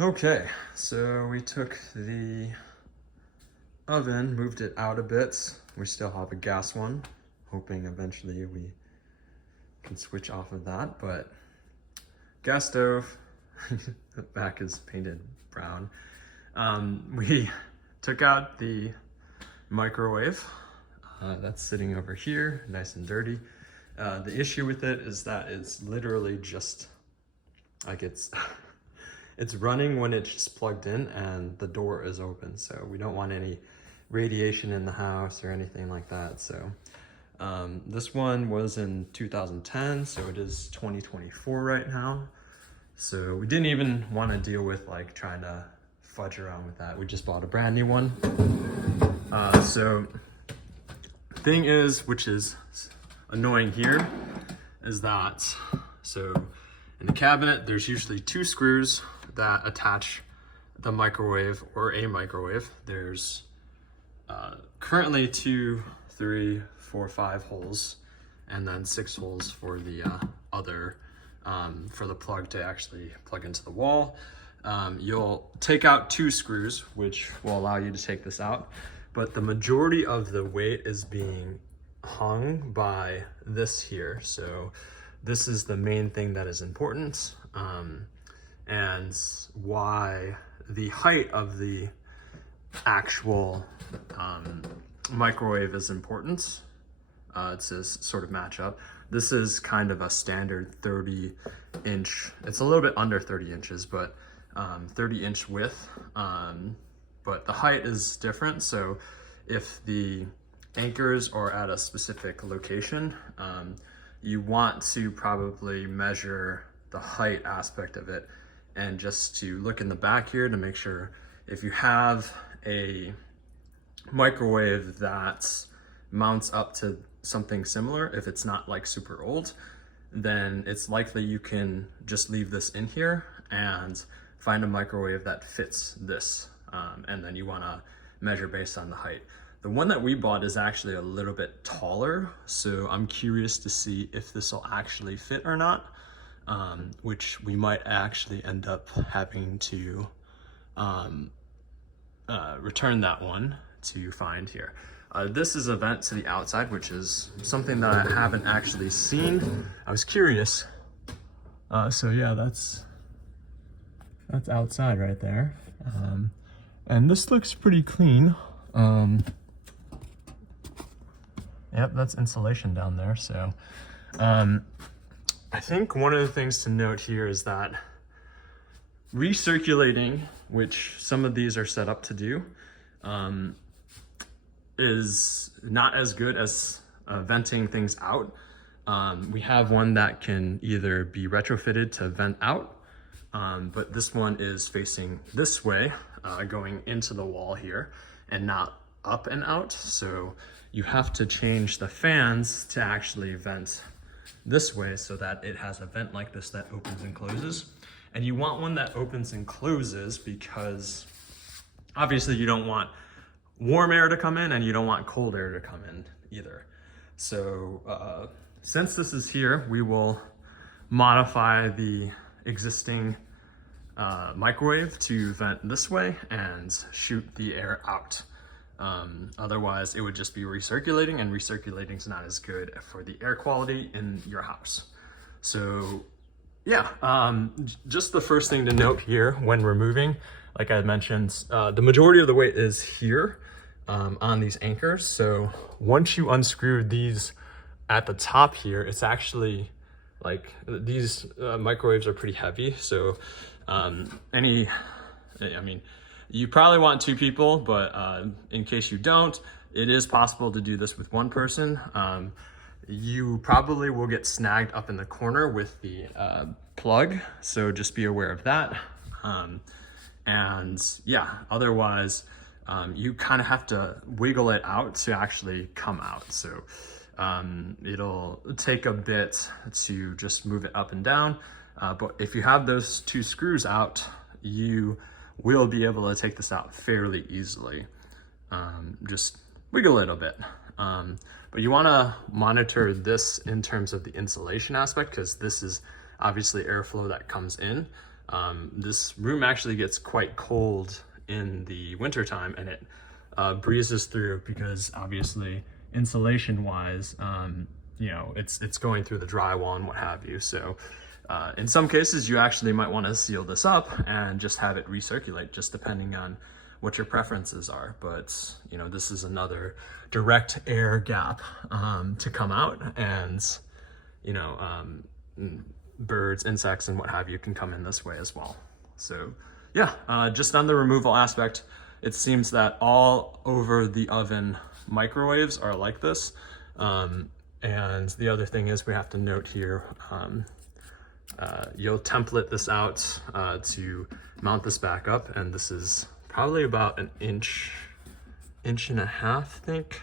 Okay, so we took the oven, moved it out a bit. We still have a gas one, hoping eventually we can switch off of that, but gas stove, the back is painted brown. We took out the microwave. That's sitting over here, nice and dirty. The issue with it is that it's literally just like it's running when it's just plugged in and the door is open. So we don't want any radiation in the house or anything like that. So this one was in 2010, so it is 2024 right now. So we didn't even want to deal with like trying to fudge around with that. We just bought a brand new one. So thing is, which is annoying here, is that so in the cabinet there's usually 2 screws that attach the microwave or a microwave. There's currently 2, 3, 4, 5 holes, and then 6 holes for the other for the plug to actually plug into the wall. You'll take out 2 screws, which will allow you to take this out, but the majority of the weight is being hung by this here. So this is the main thing that is important, and why the height of the actual microwave is important. To sort of match up. This is kind of a standard 30-inch. It's a little bit under 30 inches, but 30-inch width. But the height is different. So if the anchors are at a specific location, you want to probably measure the height aspect of it, and just to look in the back here to make sure if you have a microwave that mounts up to something similar, if it's not like super old, then it's likely you can just leave this in here and find a microwave that fits this, and then you want to measure based on the height. The one that we bought is actually a little bit taller, so I'm curious to see if this will actually fit or not, which we might actually end up having to return that one to find here. This is a vent to the outside, which is something that I haven't actually seen. I was curious. So yeah, that's outside right there. And this looks pretty clean. Yep, that's insulation down there. So I think one of the things to note here is that recirculating, which some of these are set up to do, is not as good as venting things out. We have one that can either be retrofitted to vent out, but this one is facing this way, going into the wall here and not up and out. So you have to change the fans to actually vent this way so that it has a vent like this that opens and closes. And you want one that opens and closes because obviously you don't want warm air to come in and you don't want cold air to come in either. So since this is here, we will modify the existing microwave to vent this way and shoot the air out. Otherwise it would just be recirculating, and recirculating is not as good for the air quality in your house. So yeah, just the first thing to note here when removing, like I mentioned, the majority of the weight is here on these anchors. So once you unscrew these at the top here, it's actually like these microwaves are pretty heavy. So you probably want 2 people, but in case you don't, it is possible to do this with 1 person. You probably will get snagged up in the corner with the plug, so just be aware of that. And yeah, otherwise you kind of have to wiggle it out to actually come out. So it'll take a bit to just move it up and down, but if you have those 2 screws out, you will be able to take this out fairly easily. Just wiggle it a bit. But you want to monitor this in terms of the insulation aspect, because this is obviously airflow that comes in. This room actually gets quite cold in the wintertime, and it breezes through because obviously insulation wise, you know, it's going through the drywall and what have you. So in some cases you actually might want to seal this up and just have it recirculate, just depending on what your preferences are. But you know, this is another direct air gap to come out, and you know, birds, insects, and what have you can come in this way as well. So yeah, just on the removal aspect, it seems that all over the oven microwaves are like this. And the other thing is, we have to note here, you'll template this out to mount this back up, and this is probably about an inch and a half, I think.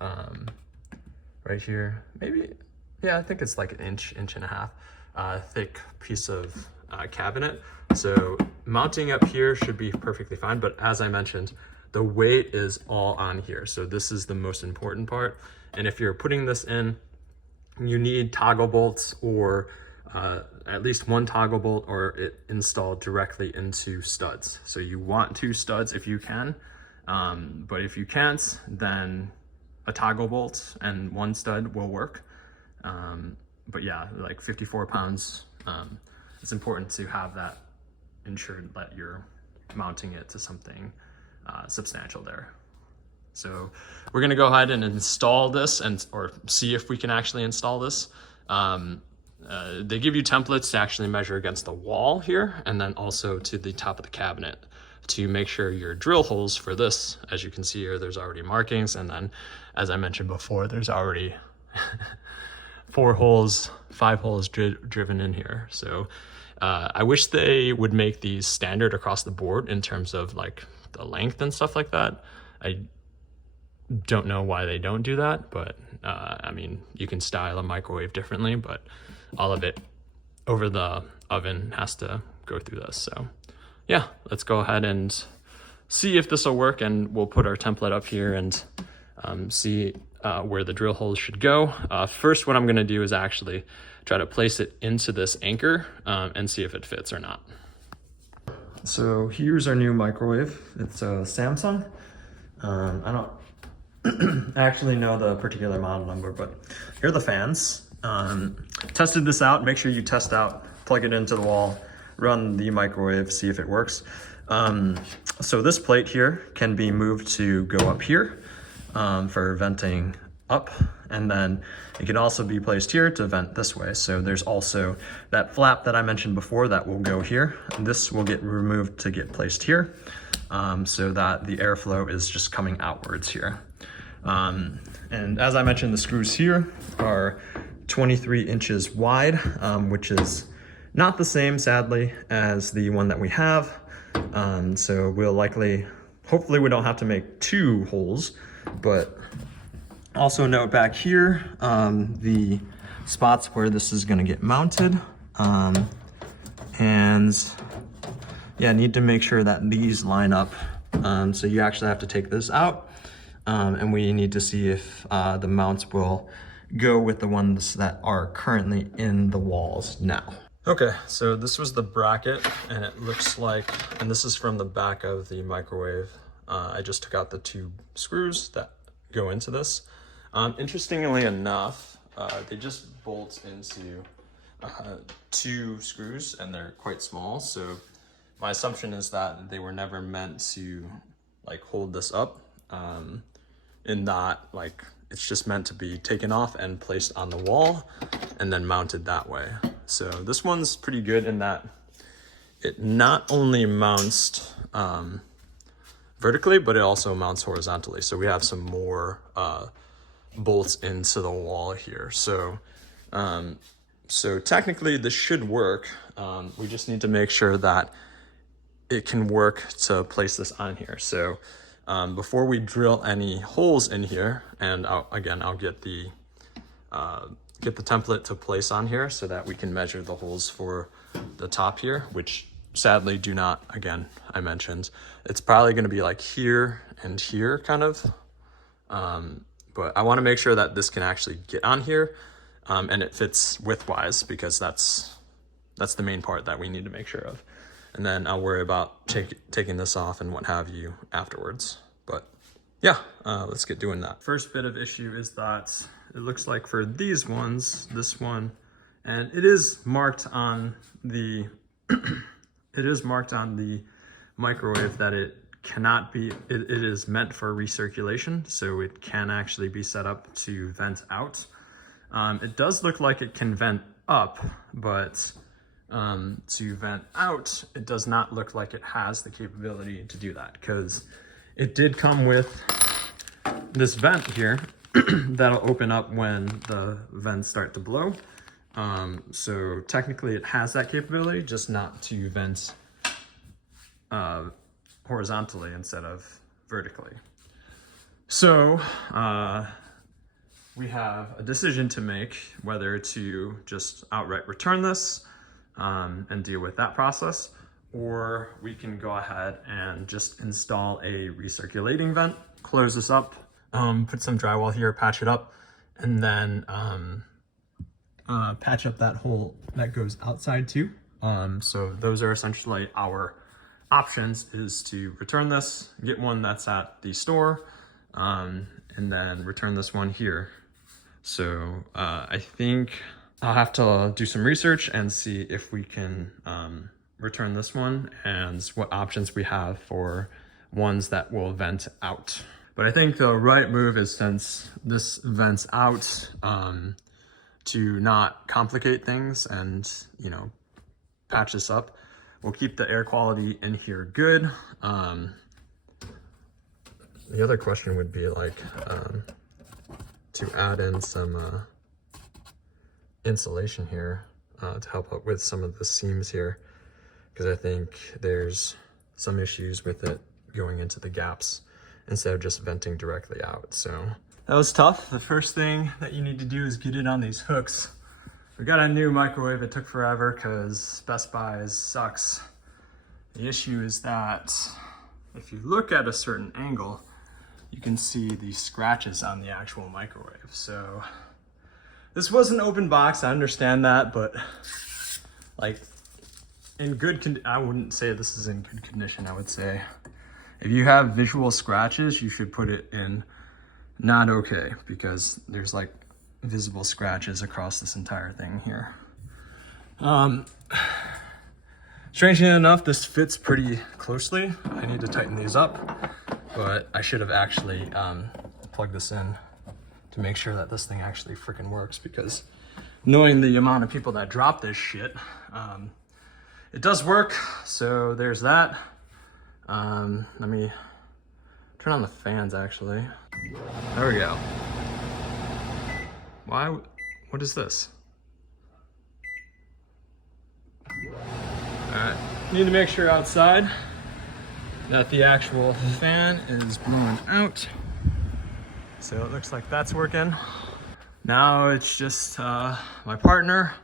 Right here, maybe, yeah, I think it's like an inch and a half thick piece of cabinet. So mounting up here should be perfectly fine, but as I mentioned, the weight is all on here. So this is the most important part. And if you're putting this in, you need toggle bolts, or at least one toggle bolt, or it installed directly into studs. So you want 2 studs if you can, but if you can't, then a toggle bolt and 1 stud will work. But yeah, like 54 pounds, it's important to have that ensured that you're mounting it to something substantial there. So we're gonna go ahead and install this, or see if we can actually install this. They give you templates to actually measure against the wall here, and then also to the top of the cabinet to make sure your drill holes for this, as you can see here, there's already markings. And then, as I mentioned before, there's already 5 holes driven in here. So I wish they would make these standard across the board in terms of like the length and stuff like that. I don't know why they don't do that, but I mean, you can style a microwave differently, but all of it over the oven has to go through this. So yeah, let's go ahead and see if this will work, and we'll put our template up here and see where the drill holes should go. First, what I'm gonna do is actually try to place it into this anchor and see if it fits or not. So here's our new microwave. It's a Samsung. I don't actually know the particular model number, but here are the fans. Tested this out. Make sure you test out, plug it into the wall, run the microwave, see if it works. So this plate here can be moved to go up here for venting up, and then it can also be placed here to vent this way. So there's also that flap that I mentioned before that will go here, and this will get removed to get placed here, so that the airflow is just coming outwards here. And as I mentioned, the screws here are 23 inches wide, which is not the same, sadly, as the one that we have. So we'll hopefully we don't have to make 2 holes, but also note back here, the spots where this is gonna get mounted. And yeah, need to make sure that these line up. So you actually have to take this out, and we need to see if the mounts will go with the ones that are currently in the walls now. Okay, so this was the bracket, and it looks like, and this is from the back of the microwave. I just took out the 2 screws that go into this. Interestingly enough, they just bolt into 2 screws, and they're quite small. So my assumption is that they were never meant to like hold this up, in that like it's just meant to be taken off and placed on the wall and then mounted that way. So this one's pretty good in that it not only mounts vertically, but it also mounts horizontally. So we have some more bolts into the wall here. So so technically this should work. We just need to make sure that it can work to place this on here. So before we drill any holes in here, and I'll get the template to place on here so that we can measure the holes for the top here, which sadly do not, again, I mentioned, it's probably gonna be like here and here kind of, but I wanna make sure that this can actually get on here, and it fits widthwise, because that's That's the main part that we need to make sure of. And then I'll worry about taking this off and what have you afterwards. But yeah, let's get doing that. First bit of issue is that it looks like for these ones, this one, and it is marked on the, it is marked on the microwave that it cannot be, it is meant for recirculation, so it can actually be set up to vent out. It does look like it can vent up, but to vent out, it does not look like it has the capability to do that, because it did come with this vent here that'll open up when the vents start to blow. So technically it has that capability, just not to vent horizontally instead of vertically. So we have a decision to make whether to just outright return this and deal with that process, or we can go ahead and just install a recirculating vent, close this up, put some drywall here, patch it up, and then patch up that hole that goes outside too. So those are essentially our options, is to return this, get one that's at the store, and then return this one here. So I think I'll have to do some research and see if we can return this one and what options we have for ones that will vent out. But I think the right move is, since this vents out, to not complicate things and, you know, patch this up. We'll keep the air quality in here good. The other question would be like to add in some insulation here to help out with some of the seams here, because I think there's some issues with it going into the gaps instead of just venting directly out. So that was tough. The first thing that you need to do is get it on these hooks. We got a new microwave. It took forever because Best Buy sucks. The issue is that if you look at a certain angle, you can see the scratches on the actual microwave. So this was an open box, I understand that, but like in good I wouldn't say this is in good condition. I would say if you have visual scratches, you should put it in not okay, because there's like visible scratches across this entire thing here. Strangely enough, this fits pretty closely. I need to tighten these up, but I should have actually plugged this in to make sure that this thing actually freaking works, because knowing the amount of people that drop this shit, it does work. So there's that. Let me turn on the fans actually. There we go. Why? What is this? All right, need to make sure outside that the actual fan is blowing out. So it looks like that's working. Now it's just my partner,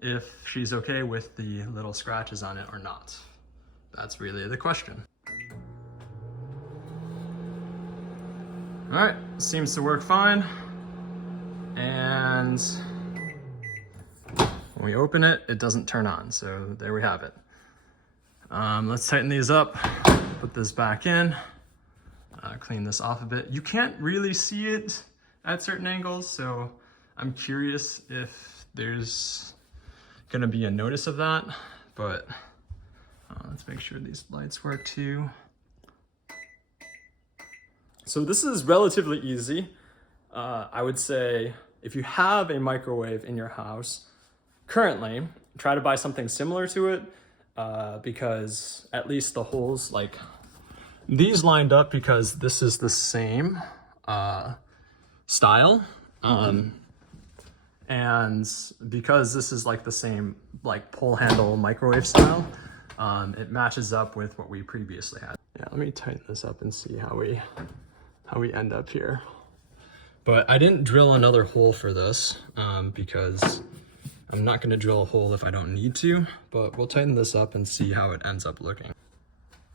if she's okay with the little scratches on it or not. That's really the question. All right, seems to work fine. And when we open it, it doesn't turn on. So there we have it. Let's tighten these up, put this back in, clean this off a bit. You can't really see it at certain angles, so I'm curious if there's gonna be a notice of that, but let's make sure these lights work too. So this is relatively easy. I would say if you have a microwave in your house currently, try to buy something similar to it, because at least the holes, like these lined up because this is the same style. And because this is like the same like pull handle microwave style, it matches up with what we previously had. Yeah, let me tighten this up and see how we end up here. But I didn't drill another hole for this because I'm not going to drill a hole if I don't need to, but we'll tighten this up and see how it ends up looking.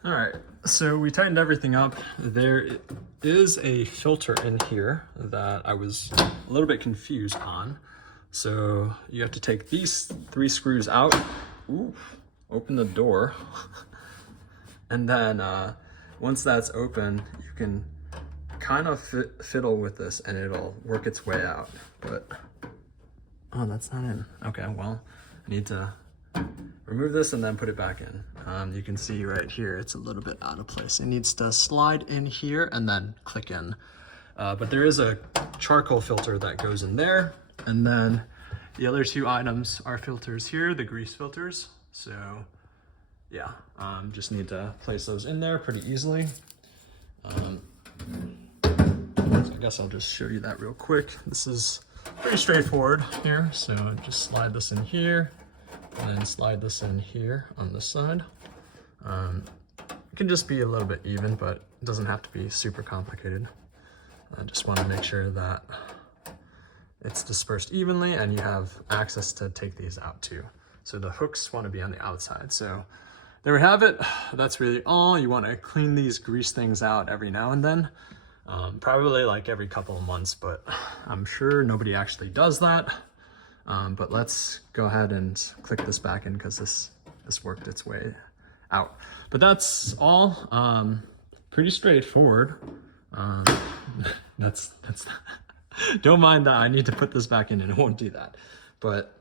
All right, so we tightened everything up. There is a filter in here that I was a little bit confused on. So you have to take these 3 screws out. Ooh, open the door. And then once that's open, you can kind of fiddle with this and it'll work its way out. But, oh, that's not in. Okay, well, I need to remove this and then put it back in. You can see right here, it's a little bit out of place. It needs to slide in here and then click in. But there is a charcoal filter that goes in there. And then the other 2 items are filters here, the grease filters. So yeah, just need to place those in there pretty easily. So I guess I'll just show you that real quick. This is pretty straightforward here. So just slide this in here and then slide this in here on this side. It can just be a little bit even, but it doesn't have to be super complicated. I just want to make sure that it's dispersed evenly and you have access to take these out too. So the hooks want to be on the outside. So there we have it. That's really all. You want to clean these grease things out every now and then. Probably like every couple of months, but I'm sure nobody actually does that. But let's go ahead and click this back in because this worked its way out. But that's all. Pretty straightforward. That's don't mind that I need to put this back in and it won't do that. But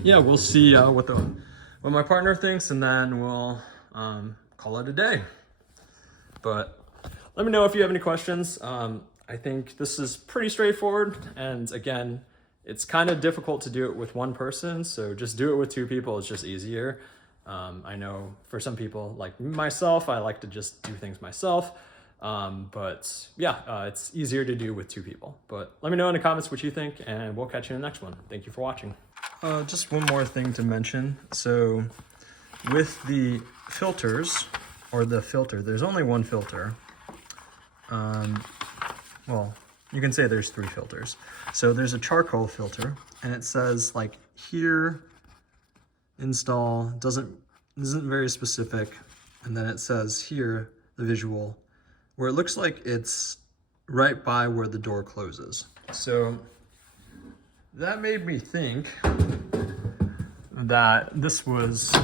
yeah, we'll see what my partner thinks and then we'll call it a day. But let me know if you have any questions. I think this is pretty straightforward, and again, it's kind of difficult to do it with one person, so just do it with 2 people. It's just easier. I know for some people like myself, I like to just do things myself. But yeah, it's easier to do with 2 people. But let me know in the comments what you think, and we'll catch you in the next one. Thank you for watching. Just one more thing to mention. So with the filters, or the filter, there's only one filter. Well, you can say there's 3 filters. So there's a charcoal filter, and it says like here, install, isn't very specific. And then it says here, the visual, where it looks like it's right by where the door closes. So that made me think that this was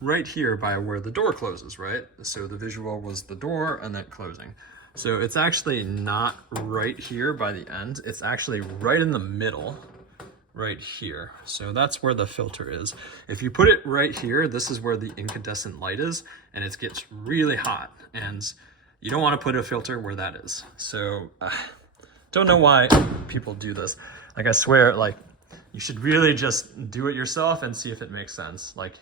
right here by where the door closes, right? So the visual was the door and then closing. So it's actually not right here by the end. It's actually right in the middle, right here. So that's where the filter is. If you put it right here, this is where the incandescent light is, and it gets really hot. And you don't want to put a filter where that is. So don't know why people do this. Like I swear, like you should really just do it yourself and see if it makes sense. Like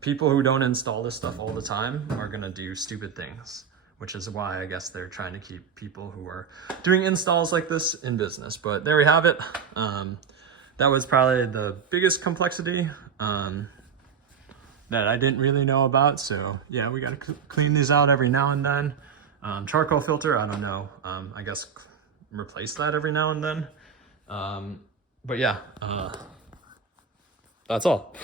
people who don't install this stuff all the time are gonna do stupid things, which is why I guess they're trying to keep people who are doing installs like this in business. But there we have it. That was probably the biggest complexity that I didn't really know about. So yeah, we got to clean these out every now and then. Charcoal filter, I don't know. I guess replace that every now and then. But yeah, that's all.